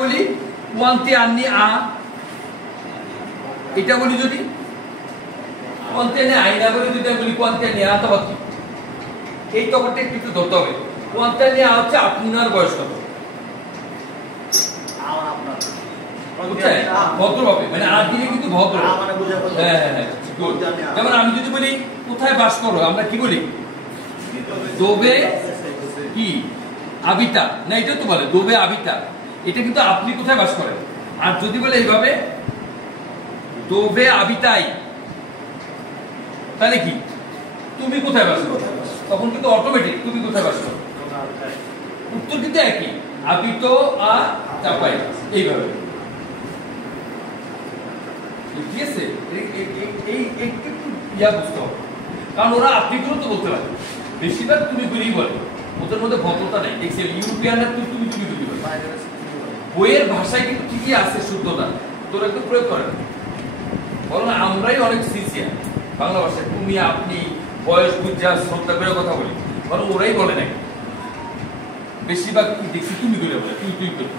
বলি ওয়ান্তে আননি আ, এটা বলি যদি ওয়ান্তে নে আইনা বলি যদি বলি ওয়ান্তে নে আ, তখন কি এই তফাৎটা একটু ধরতে হবে। ওয়ান্তে নে আ হচ্ছে আপনার বয়স কত, ভদ্র হবে, মানে আর দিলে কিন্তু ভদ্র। হ্যাঁ হ্যাঁ হ্যাঁ, যেমন আমি যদি বলি কোথায় বাস করো, আমরা কি বলি দোবে কি আবিতা, না এটা তো বলে দোবে আবিতা, এটা কিন্তু আপনি কোথায় বাস করেন। আর যদি বলে এইভাবে দোবে আবিতাই, তাহলে কি তুমি কোথায় বাস করো, তখন কিন্তু অটোমেটিক তুমি কোথায় বাস করো, উত্তর কিন্তু একই, আবিত আ চাপাই, এইভাবে। ঠিক আছে, এই একটু ইয়া বুঝতে হবে, কারণ ওরা আপনি গুলো তো বলতে পারে, বেশিরভাগ তুমি গুলিই বলে, ওদের মধ্যে ভদ্রতা নেই। দেখছি ইউরোপিয়ানরা তুমি বলে, বইয়ের ভাষায় কিন্তু ঠিকই আছে শুদ্ধতা, তোরা একটু প্রয়োগ করে, বলো না আমরাই অনেক সিনসিয়ার বাংলা ভাষায়, তুমি আপনি বয়স বুঝা শ্রদ্ধা করে কথা বলি, বরং ওরাই বলে নাকি বেশিরভাগ দেখছি তুমি করে বলে, তুই করে।